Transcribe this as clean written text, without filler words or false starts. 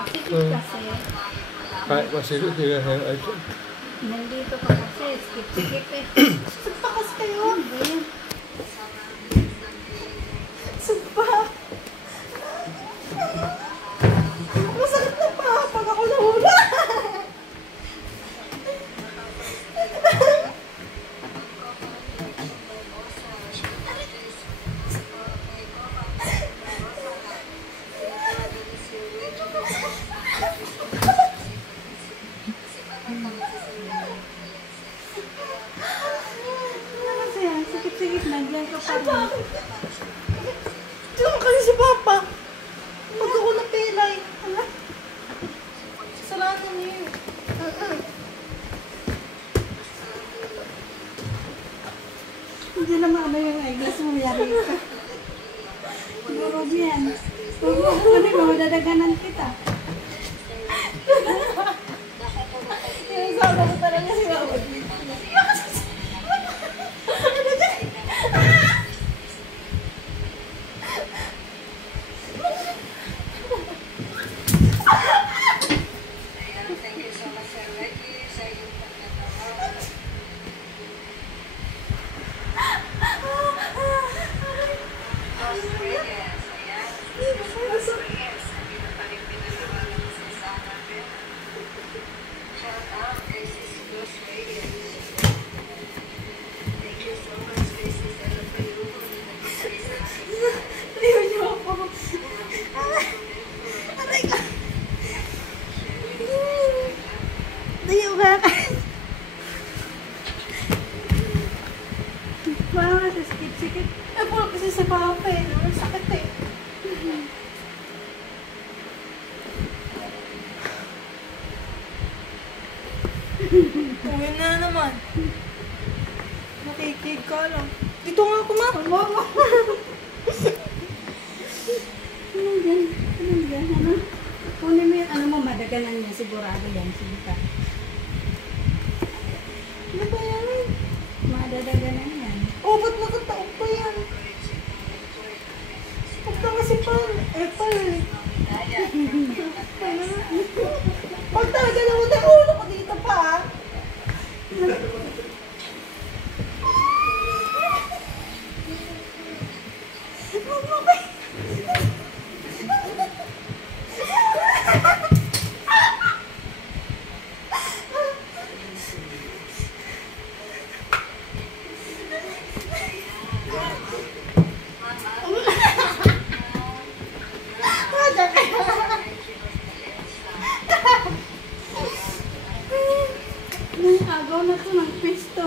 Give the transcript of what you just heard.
Masikip kasi. Kahit masikip, hindi na sa'yo. Nandito ka kasi, skip-skip eh. Sugpa kasi kayo. Ayan. Sugpa. Masakit na pa pag ako nahula. Sikip-sikip, nandiyan ka pa rin. Diyan kasi si Papa. Pag ako napilay. Kasalanan niyo yun. Hindi naman ano yung eyeglass mo, yari ka. Siguro yan. Huwag mo ako na yung madadaganan kita. Yung sama ko talaga si Mama. Tayo ka. Parang kasi skip-sikip. Eh, po kasi si Papa eh. Ang sakit eh. Uwi na naman. Nakikig ka lang. Dito nga ako, Ma. Anong dyan? Anong dyan? Ano? Kunin mo yung ano mo, madagalan niya. Sigurado yan. Sige ka. Ano ba yan? Madadagalan yan. Oh, ba't nakataog pa yan? Huwag na kasi pan. Eh, pan eh. Pag talaga naman na ulo ko dito pa ah. Agaw na to ng pisto.